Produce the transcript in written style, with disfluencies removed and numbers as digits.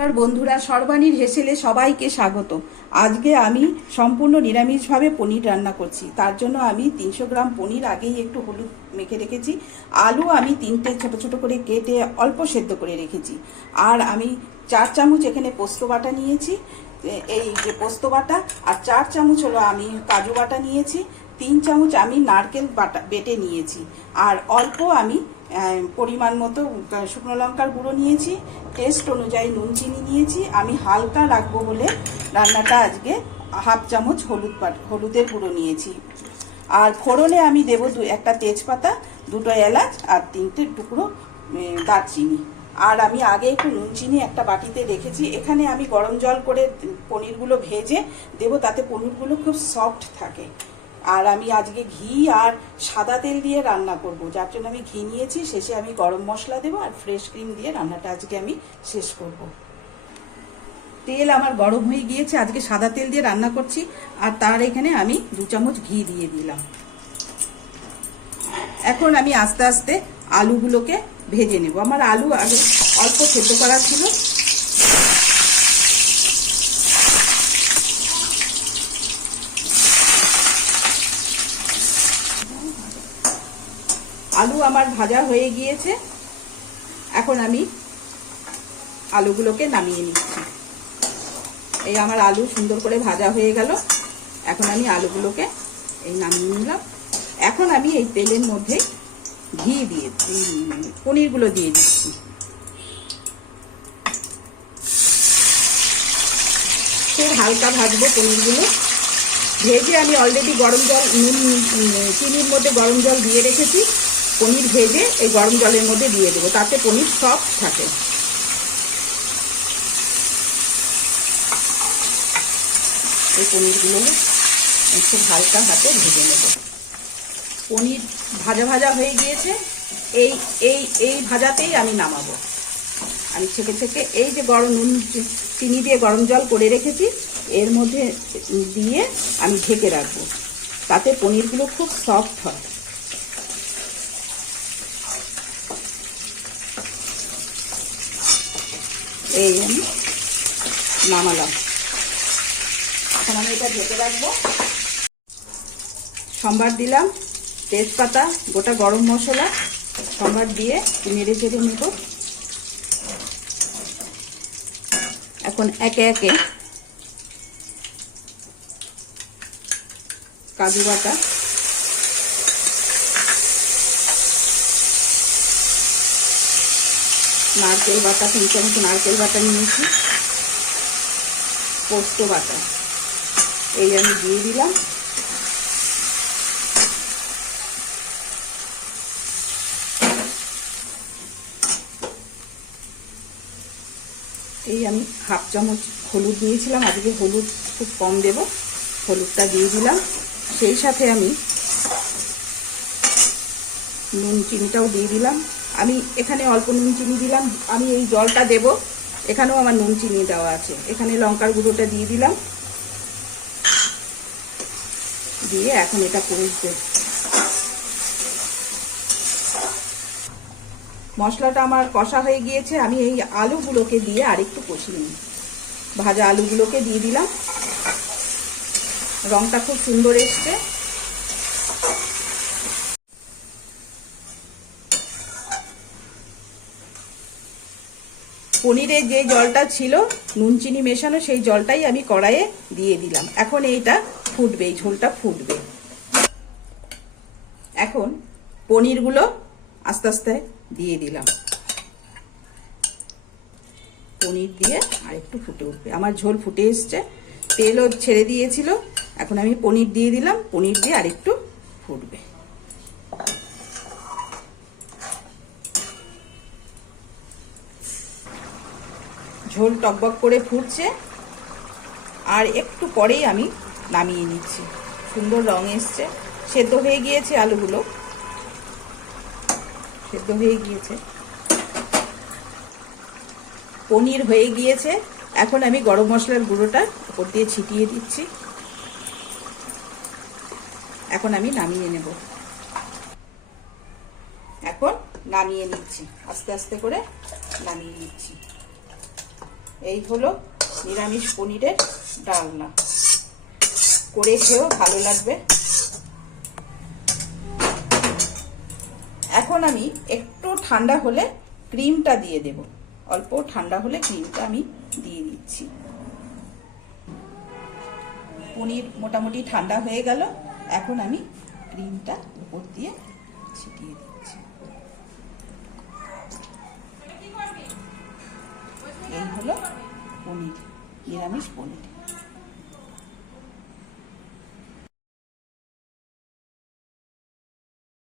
নমস্কার বন্ধুরা, সর্বাণীর হেসেলে সবাইকে স্বাগত। আজকে আমি সম্পূর্ণ নিরামিষভাবে পনির রান্না করছি। তার জন্য আমি 300 গ্রাম পনির আগেই একটু হলুদ মেখে রেখেছি। আলু আমি 3টে ছোট ছোট করে কেটে অল্প সেদ্ধ করে রেখেছি। আর আমি 4 চামচ এখানে পোস্ত বাটা নিয়েছি, এই যে পোস্ত বাটা। আর 4 চামচ হলো আমি কাজু বাটা নিয়েছি। 3 চামচ আমি নারকেল বাটা বেটে নিয়েছি। আর অল্প আমি পরিমাণ মতো শুকনো লঙ্কার গুঁড়ো নিয়েছি। টেস্ট অনুযায়ী নুন চিনি নিয়েছি। আমি হালকা রাখবো বলে রান্নাটা আজকে হাফ চামচ হলুদের গুঁড়ো নিয়েছি। আর ফোড়নে আমি দেবো একটা তেজপাতা, 2টো এলাচ আর 3টে টুকরো দারচিনি। আর আমি আগে একটু নুন চিনি একটা বাটিতে রেখেছি। এখানে আমি গরম জল করে পনিরগুলো ভেজে দেবো, তাতে পনিরগুলো খুব সফট থাকে। আর আমি আজকে ঘি আর সাদা তেল দিয়ে রান্না করব, যার জন্য আমি ঘি নিয়েছি। শেষে আমি গরম মশলা দেবো আর ফ্রেশ ক্রিম দিয়ে রান্নাটা আজকে আমি শেষ করব। তেল আমার গরম হয়ে গিয়েছে, আজকে সাদা তেল দিয়ে রান্না করছি। আর তার এখানে আমি 2 চামচ ঘি দিয়ে দিলাম। এখন আমি আস্তে আস্তে আলুগুলোকে ভেজে নেব। আমার আলু আগে অল্প সেদ্ধ করা ছিল। আলু আমার ভাজা হয়ে গিয়েছে। এখন আমি আলুগুলোকে নামিয়ে নিচ্ছি। এই আমার আলু সুন্দর করে ভাজা হয়ে গেল। এখন আমি আলুগুলোকে এই নামিয়ে নিলাম। এখন আমি এই তেলের মধ্যে ঘি দিয়ে পনিরগুলো দিয়ে দিচ্ছি। খুব হালকা ভাজবো পনিরগুলো। ভেজে আমি অলরেডি গরম জল চিনির মধ্যে গরম জল দিয়ে রেখেছি। পনির ভেজে এই গরম জলের মধ্যে দিয়ে দেবো, তাতে পনির সফট থাকে। এই পনিরগুলো খুব হালকা হাতে ভেজে নেব। পনির ভাজা ভাজা হয়ে গিয়েছে। এই এই এই ভাজাতেই আমি নামাবো। আমি ছেঁকে ছেঁকে এই যে চিনি দিয়ে গরম জল করে রেখেছি, এর মধ্যে দিয়ে আমি ঢেকে রাখবো, তাতে পনিরগুলো খুব সফট হয়। এই আমি নামালাম। এখন আমি এটা ঢেকে রাখবো। সম্বার দিলাম, তেজপাতা, গোটা গরম মশলা সম্বার দিয়ে নেড়ে চেড়ে নেব। এখন একে একে কাজু বাটা, নারকেল বাটা, 3 চামচ নারকেল বাটা নিয়েছি, পোস্ত বাটা এই আমি দিয়ে দিলাম। এই আমি হাফ চামচ হলুদ দিয়েছিলাম, আজকে হলুদ খুব কম দেব, হলুদটা দিয়ে দিলাম। সেই সাথে আমি নুন চিনিটাও দিয়ে দিলাম। আমি এখানে অল্প নুন চিনি দিলাম। আমি এই জলটা দেব, এখানেও আমার নুন চিনি দেওয়া আছে। এখানে লঙ্কার গুঁড়োটা দিয়ে দিলাম, দিয়ে এখন এটা কষবে। মশলাটা আমার কষা হয়ে গিয়েছে। আমি এই আলুগুলোকে দিয়ে আরেকটু কষিয়ে নিই। ভাজা আলুগুলোকে দিয়ে দিলাম। রংটা খুব সুন্দর এসছে। পনিরের যে জলটা ছিল নুন চিনি মেশানো, সেই জলটাই আমি কড়াইয়ে দিয়ে দিলাম। এখন এইটা ফুটবে, এই ঝোলটা ফুটবে। এখন পনিরগুলো আস্তে আস্তে দিয়ে দিলাম। পনির দিয়ে আর একটু ফুটে উঠবে। আমার ঝোল ফুটে এসছে, তেলও ছেড়ে দিয়েছিল। এখন আমি পনির দিয়ে দিলাম, পনির দিয়ে আর একটু ফুটবে। ঝোল টকবক করে ফুটছে, আর একটু পরেই আমি নামিয়ে নিচ্ছি। সুন্দর রং এসছে, সেদ্ধ হয়ে গিয়েছে, আলুগুলো সেদ্ধ হয়ে গিয়েছে, পনির হয়ে গিয়েছে। এখন আমি গরম মশলার গুঁড়োটা উপর দিয়ে ছিটিয়ে দিচ্ছি। এখন আমি নামিয়ে নেব। এখন নামিয়ে নিচ্ছি, আস্তে আস্তে করে নামিয়ে নিচ্ছি। এই হলো নিরামিষ পনিরের ডালনা। করে খেয়েও ভালো লাগবে। এখন আমি একটু ঠান্ডা হলে ক্রিমটা দিয়ে দেব। অল্প ঠান্ডা হলে ক্রিমটা আমি দিয়ে দিচ্ছি। পনির মোটামুটি ঠান্ডা হয়ে গেল। এখন আমি ক্রিমটা উপর দিয়ে ছিটিয়ে দিচ্ছি। এই হলো পনির, নিরামিষ পনির।